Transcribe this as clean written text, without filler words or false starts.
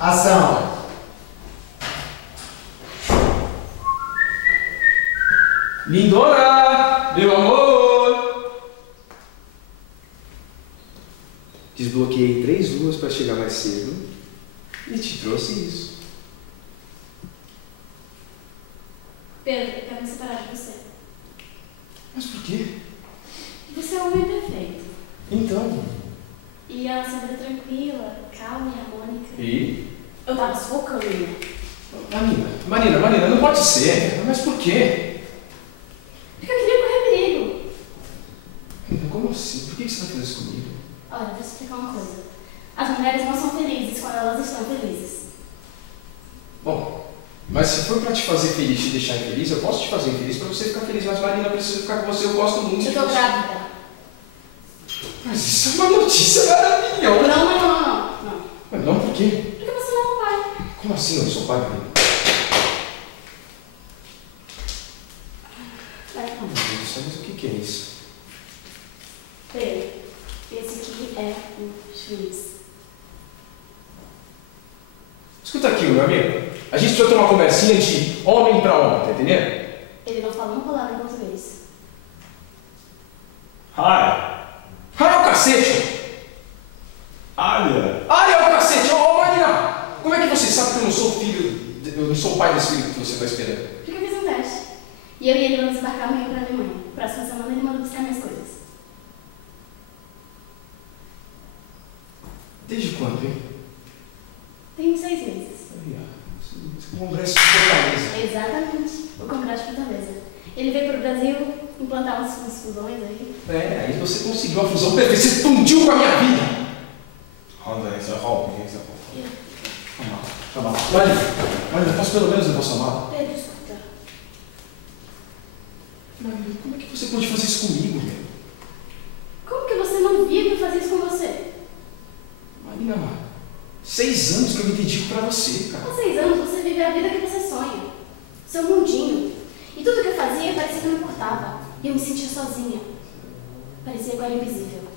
Ação! Lindona! Meu amor! Desbloqueei 3 ruas para chegar mais cedo e te trouxe isso. Pedro, eu quero me separar de você. Mas por quê? Você é um homem perfeito. Então. E a nossa vida tranquila, calma e harmônica. E? Eu tava sufocando. Marina, não pode ser. Mas por quê? Porque eu queria correr perigo. Como assim? Por que você vai fazer isso comigo? Olha, vou te explicar uma coisa. As mulheres não são felizes quando elas estão felizes. Bom, mas se for pra te fazer feliz e te deixar infeliz, eu posso te fazer infeliz pra você ficar feliz. Mas Marina, eu preciso ficar com você, eu gosto muito Eu de tô você. grávida. Mas isso é uma notícia maravilhosa. Não. Mas não por quê? Porque você não é um pai. Como assim eu não sou pai, Marina? Vai, Meu Deus, mas o que é isso? Pedro, esse aqui é o juiz. Escuta aqui, meu amigo. A gente precisa ter uma conversinha de homem pra homem, tá entendendo? Ele não fala uma palavra em português. Hi. Hi é o cacete! Alia. Ai, é o cacete! Ô, Marina! Como é que você sabe que eu não sou filho, eu não sou o pai desse filho que você tá esperando? Porque eu fiz um teste. E eu e ele vamos embarcar amanhã pra Alemanha. Próxima semana ele manda buscar minhas coisas. Desde quando, hein? Tem 6 meses. Esse congresso de Fortaleza. Exatamente. O Congresso de Fortaleza. Ele veio pro Brasil implantar umas fusões aí. É, aí você conseguiu a fusão perfeita, você fundiu com a minha vida! Roda essa roupa, o que você Tá bom. Marina, posso pelo menos levar sua mala? Pedro, escuta. Marina, como é que você pode fazer isso comigo, meu? Como que você não via que eu fazia isso com você? Marina, 6 anos que eu me dedico pra você, cara. Há 6 anos você vive a vida que você sonha. Seu mundinho. E tudo que eu fazia parecia que eu me importava. E eu me sentia sozinha. Parecia que eu era invisível.